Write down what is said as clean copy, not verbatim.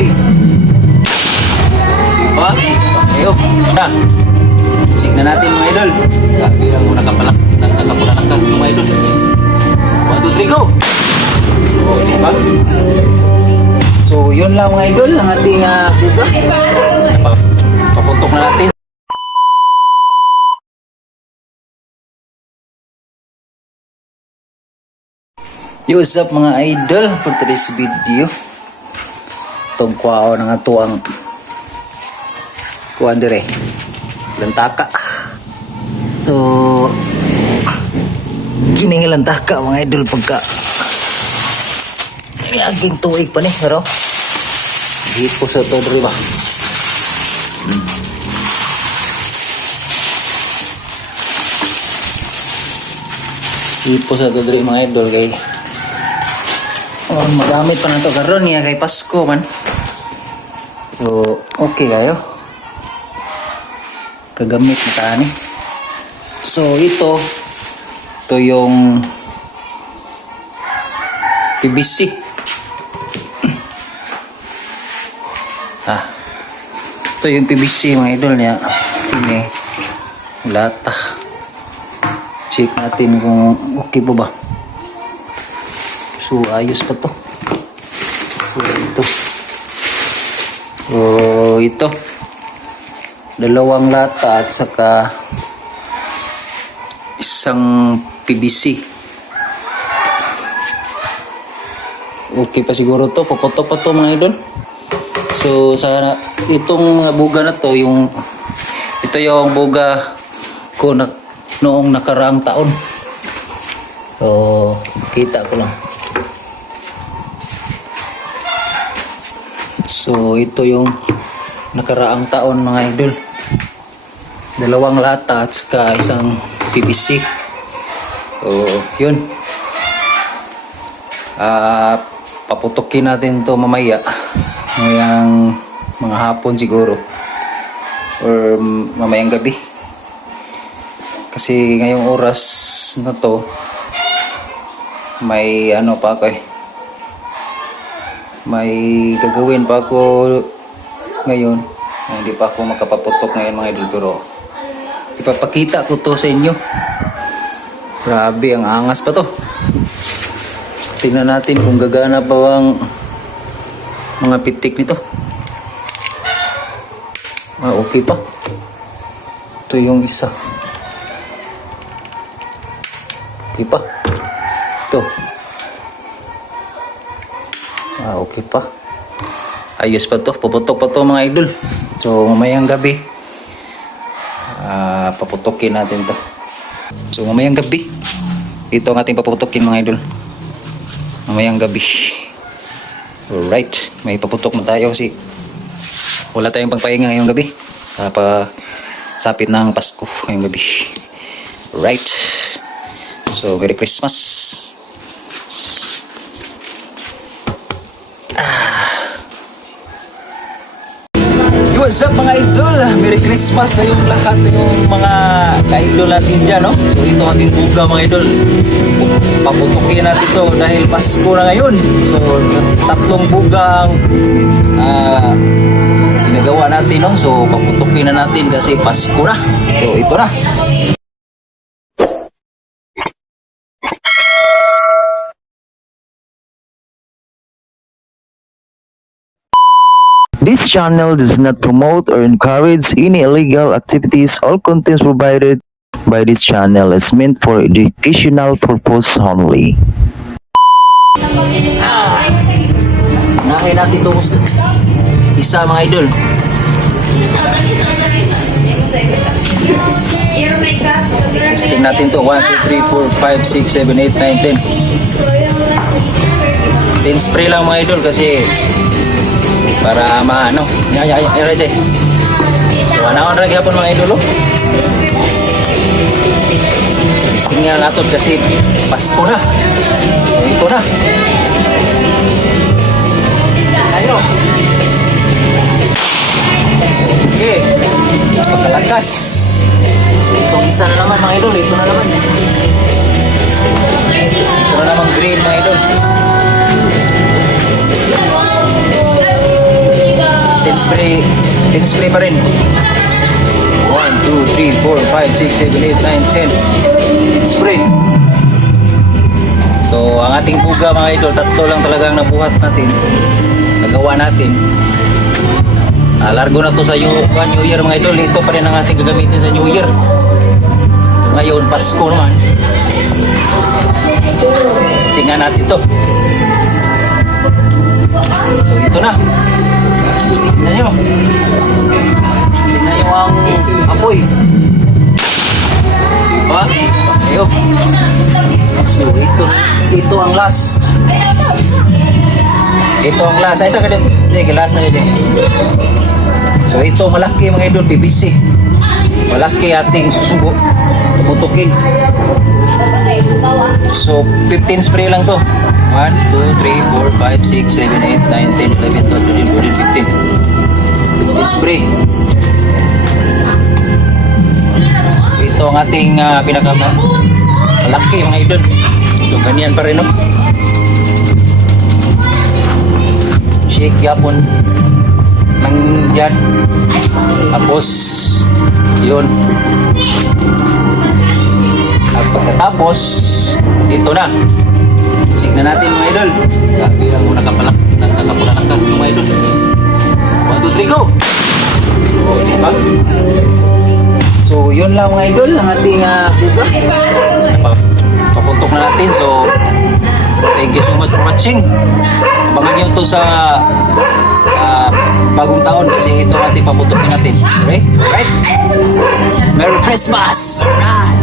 boy. Diba? Ayun. Na. Tignan natin mga idol. Sabi lang mo nakapalakas mga idol. 1, 2, 3, go! O, diba? So, yun lang mga idol. Ang ating buga. Paputok na natin. Yo, what's up mga idol? For today's video, itong kwao ng atuang kuwan dire lantaka. So gining lantaka mga idol pagka aging tuig pa ni pero hipo sa to dire ba. Hipo sa to dire mga idol kay magamit pa na to karon niya kay Pasko man. So okay kayo kagamit na kaani. So ito yung PVC. Ito yung PVC mga idol niya. Ini lata. Check natin kung okay pa ba. So ayos pa to. So ito dalawang lata at saka isang PVC. Okay pa siguro to, puputok pa to mga idol. So sa itong buga na to, ito yung buga ko noong nakaraang taon. So kita ko lang. So ito yung nakaraang taon mga idol. Dalawang lata at saka isang PVC. So yun. Paputokin natin to mamaya. Ngayang mga hapon siguro. Or mamayang gabi. Kasi ngayong oras na to may ano pa ako eh. May gagawin pa ako ngayon. Hindi pa ako makapaputok ngayon mga idol pero ipapakita ko to sa inyo. Grabe, ang angas pa to. Tingnan natin kung gagana pa ang mga pitik nito. Okay pa. Ito yung isa. Okay pa. Ito. Okay pa. Ayos pa to. Puputok pa to mga idol. So mamayang gabi paputokin natin to. So mamayang gabi ito ang ating paputokin mga idol. Mamayang gabi. Alright. May paputok na tayo kasi wala tayong pangpahinga ngayong gabi. Sapit ng Pasko ngayong gabi. Right. So Merry Christmas. What's up mga idol? Merry Christmas sa yung lahat yung mga ka-idol natin dyan, no? So ito ating buga mga idol. Paputukin natin ito dahil Pasko na ngayon. So tatlong bugang ginagawa natin, no? So paputukin na natin kasi Pasko na. So ito na. This channel does not promote or encourage any illegal activities. All contents provided by this channel is meant for educational purpose only. Nahin natin ito isa mga idol. Testing natin ito. 1, 2, 3, 4, 5, 6, 7, 8, 9, 10. 10 spray lang mga idol kasi para maano. Ready. So anaon ra gyapon mga idol. Testing nga natin kasi Pasko na. Ito na. Ayo. Okay. Pagkalakas. So itong isa na naman mga idol. Ito na naman. Ito na naman green mga idol. spray, 10 spray pa rin. 1, 2, 3, 4, 5, 6, 7, 8, 9, 10 spray. So ang ating puga mga idol, tatlo lang talagang nabuhat natin, nagawa natin. Largo na to sa New Year mga idol. Ito pa rin ang ating gagamitin sa New Year. Ngayon Pasko naman, tingnan natin to. So ito na, tingnan nyo ang apoy, diba? Ayun. So ito ang last. Ito ang last. Ay, isa ka din. Sige, last na din. So ito malaki mga idol, PVC. Malaki ating susubo. Putukin. So 15 spray lang to. 1, 2, 3, 4, 5, 6, 7, 8, 9, 10, 11, 12, 13, 14, 15. 15 spray. Ito ang ating malaki mga idol. So ganyan pa rin, no? Shake yapon lang dyan. Tapos yun. At pagkatapos ito na, signan natin mga idol. Sabi lang mo nakapulalakas mga idol. 1, 2, 3, go! O, diba? So yun lang mga idol ang ating buga. Papuntok na natin. So thank you so much for watching. Abangan nyo to sa bagong taon kasi ito natin paputokin natin. Okay? Alright? Merry Christmas! Alright!